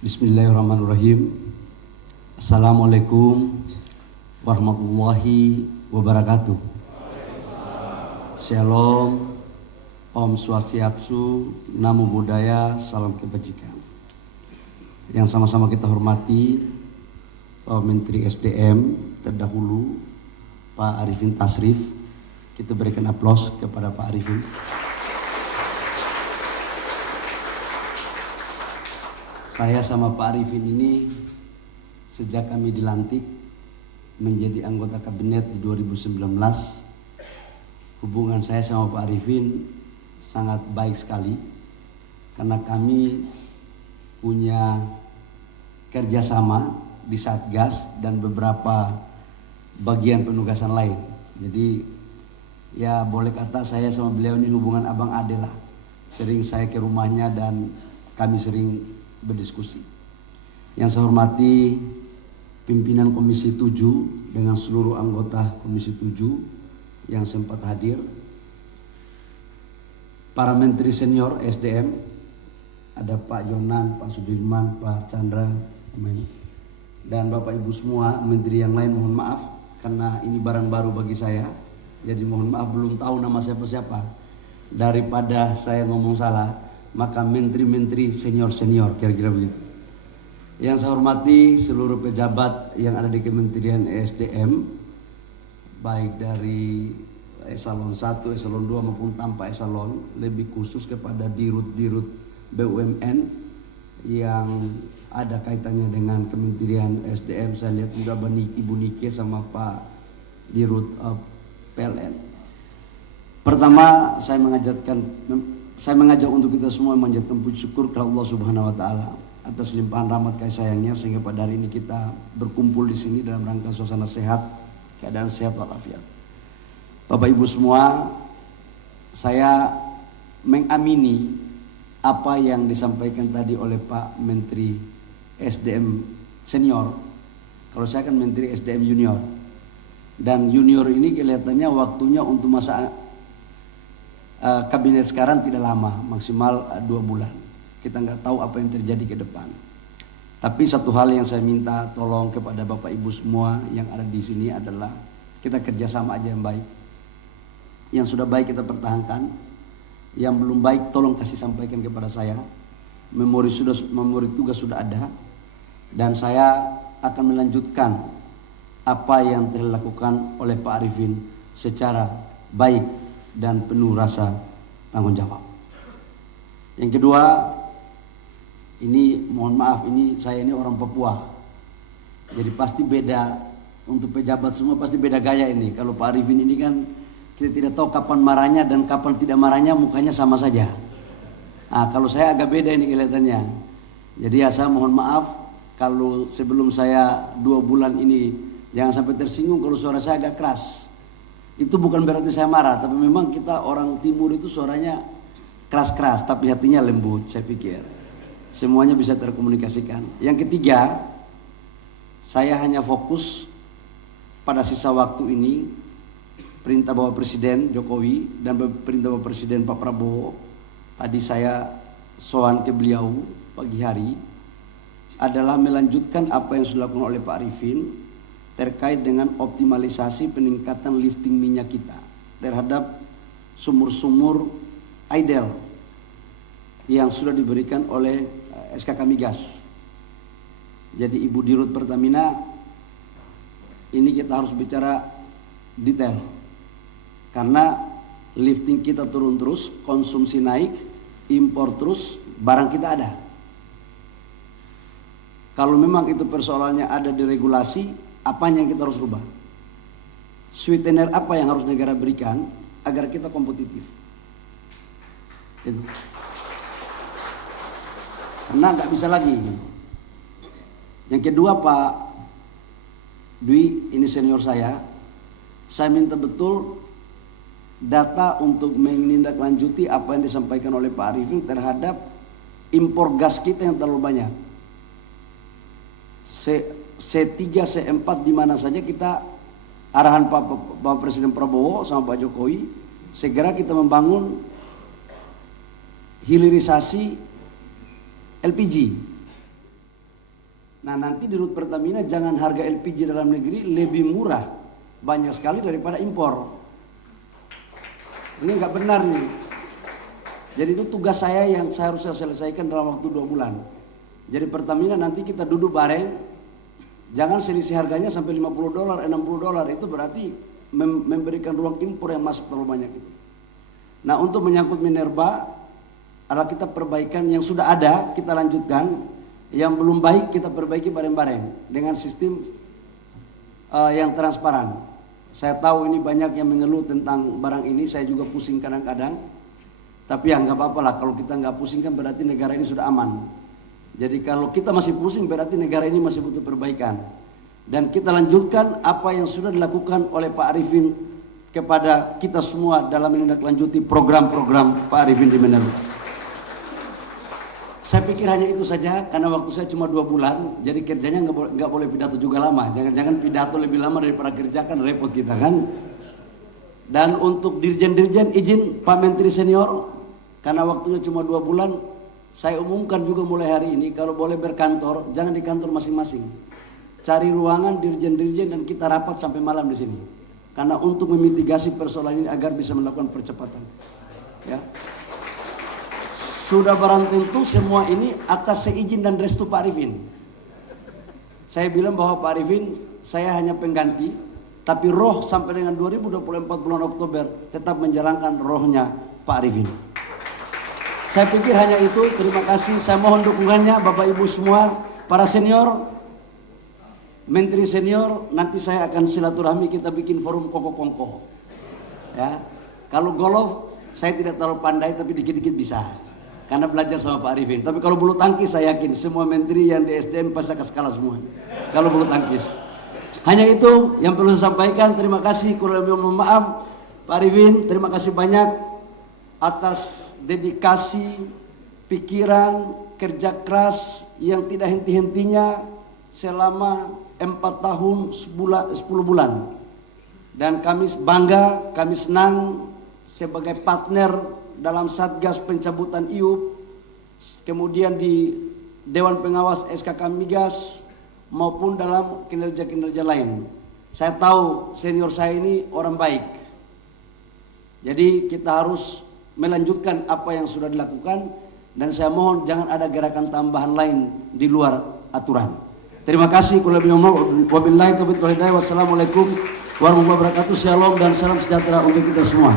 Bismillahirrahmanirrahim. Assalamualaikum warahmatullahi wabarakatuh. Shalom, Om Swastiastu, Namo Buddhaya, salam kebajikan. Yang sama-sama kita hormati Pak Menteri SDM terdahulu, Pak Arifin Tasrif. Kita berikan aplaus kepada Pak Arifin. Saya sama Pak Arifin ini sejak kami dilantik menjadi anggota kabinet di 2019, hubungan saya sama Pak Arifin sangat baik sekali karena kami punya kerjasama di Satgas dan beberapa bagian penugasan lain. Jadi ya boleh kata saya sama beliau ini hubungan abang ade lah. Sering saya ke rumahnya dan kami sering berdiskusi. Yang saya hormati pimpinan Komisi 7 dengan seluruh anggota Komisi 7 yang sempat hadir, para menteri senior SDM, ada Pak Jonan, Pak Sudirman, Pak Chandra, dan Bapak Ibu semua menteri yang lain. Mohon maaf karena ini barang baru bagi saya, jadi mohon maaf belum tahu nama siapa-siapa. Daripada saya ngomong salah, maka menteri-menteri senior-senior, kira-kira begitu. Yang saya hormati seluruh pejabat yang ada di Kementerian SDM, baik dari eselon 1, eselon 2 maupun tanpa eselon, lebih khusus kepada dirut-dirut BUMN yang ada kaitannya dengan Kementerian SDM. Saya lihat juga Ibu Nike sama Pak Dirut PLN. Pertama, saya mengajak untuk kita semua memanjatkan puji syukur kepada Allah Subhanahu wa taala atas limpahan rahmat kasih sayangnya sehingga pada hari ini kita berkumpul di sini dalam rangka suasana sehat, keadaan sehat walafiat. Bapak Ibu semua, saya mengamini apa yang disampaikan tadi oleh Pak Menteri SDM senior. Kalau saya kan Menteri SDM junior. Dan junior ini kelihatannya waktunya untuk masa kabinet sekarang tidak lama, maksimal 2 bulan. Kita nggak tahu apa yang terjadi ke depan. Tapi satu hal yang saya minta tolong kepada Bapak Ibu semua yang ada di sini adalah kita kerjasama aja yang baik. Yang sudah baik kita pertahankan, yang belum baik tolong kasih sampaikan kepada saya. Memori tugas sudah ada, dan saya akan melanjutkan apa yang telah dilakukan oleh Pak Arifin secara baik dan penuh rasa tanggung jawab. Yang kedua, ini mohon maaf, ini saya ini orang Papua, jadi pasti beda untuk pejabat semua, pasti beda gaya ini. Kalau Pak Arifin ini kan kita tidak tahu kapan marahnya dan kapan tidak marahnya, mukanya sama saja. Nah, kalau saya agak beda ini kelihatannya. Jadi ya saya mohon maaf kalau sebelum saya 2 bulan ini jangan sampai tersinggung kalau suara saya agak keras. Itu bukan berarti saya marah, tapi memang kita orang timur itu suaranya keras-keras, tapi hatinya lembut, saya pikir. Semuanya bisa terkomunikasikan. Yang ketiga, saya hanya fokus pada sisa waktu ini, perintah Bapak Presiden Jokowi dan perintah Bapak Presiden Pak Prabowo. Tadi saya sowan ke beliau pagi hari, adalah melanjutkan apa yang sudah dilakukan oleh Pak Arifin terkait dengan optimalisasi peningkatan lifting minyak kita terhadap sumur-sumur idle yang sudah diberikan oleh SKK Migas. Jadi Ibu Dirut Pertamina, ini kita harus bicara detail karena lifting kita turun terus, konsumsi naik, impor terus, barang kita ada. Kalau memang itu persoalannya ada di regulasi, apanya yang kita harus rubah? Sweetener apa yang harus negara berikan agar kita kompetitif? Itu. Karena nggak bisa lagi. Yang kedua, Pak Dwi, ini senior saya minta betul data untuk menindaklanjuti apa yang disampaikan oleh Pak Arifin terhadap impor gas kita yang terlalu banyak. C3, C4 di mana saja kita, arahan Pak Presiden Prabowo sama Pak Jokowi, segera kita membangun hilirisasi LPG. Nah nanti di rut Pertamina jangan harga LPG dalam negeri lebih murah banyak sekali daripada impor. Ini nggak benar nih. Jadi itu tugas saya yang saya harus selesaikan dalam waktu 2 bulan. Jadi Pertamina nanti kita duduk bareng, jangan selisih harganya sampai $50, $60, itu berarti memberikan ruang impor yang masuk terlalu banyak itu. Nah untuk menyangkut Minerba, adalah kita perbaikan yang sudah ada, kita lanjutkan, yang belum baik kita perbaiki bareng-bareng dengan sistem yang transparan. Saya tahu ini banyak yang mengeluh tentang barang ini, saya juga pusing kadang-kadang, tapi ya nggak apa-apa lah, kalau kita nggak pusing kan berarti negara ini sudah aman. Jadi kalau kita masih pusing berarti negara ini masih butuh perbaikan. Dan kita lanjutkan apa yang sudah dilakukan oleh Pak Arifin kepada kita semua dalam menindaklanjuti program-program Pak Arifin di Minerba. Saya pikir hanya itu saja karena waktu saya cuma 2 bulan, jadi kerjanya nggak boleh pidato juga lama. Jangan-jangan pidato lebih lama daripada kerja, kan repot kita kan. Dan untuk dirjen-dirjen izin Pak Menteri Senior, karena waktunya cuma 2 bulan, saya umumkan juga mulai hari ini kalau boleh berkantor, jangan di kantor masing-masing. Cari ruangan dirjen-dirjen dan kita rapat sampai malam di sini. Karena untuk memitigasi persoalan ini agar bisa melakukan percepatan. Ya. Sudah barang tentu semua ini atas seizin dan restu Pak Arifin. Saya bilang bahwa Pak Arifin, saya hanya pengganti, tapi roh sampai dengan 2024 bulan Oktober tetap menjalankan rohnya Pak Arifin. Saya pikir hanya itu. Terima kasih. Saya mohon dukungannya Bapak Ibu semua, para senior, Menteri senior. Nanti saya akan silaturahmi, kita bikin forum koko-kongko. Ya, kalau golf saya tidak terlalu pandai, tapi dikit-dikit bisa. Karena belajar sama Pak Arifin. Tapi kalau bulu tangkis saya yakin semua menteri yang di SDM pasti akan kalah semua. Kalau bulu tangkis. Hanya itu yang perlu saya sampaikan. Terima kasih. Kurang lebih mohon maaf Pak Arifin. Terima kasih banyak atas dedikasi, pikiran, kerja keras yang tidak henti-hentinya selama 4 tahun 10 bulan. Dan kami bangga, kami senang sebagai partner dalam Satgas pencabutan IUP, kemudian di Dewan Pengawas SKK Migas, maupun dalam kinerja-kinerja lain. Saya tahu senior saya ini orang baik. Jadi kita harus melanjutkan apa yang sudah dilakukan, dan saya mohon jangan ada gerakan tambahan lain di luar aturan. Terima kasih. Wabillahi taufiq wal hidayah. Wassalamualaikum warahmatullahi wabarakatuh. Shalom dan salam sejahtera untuk kita semua.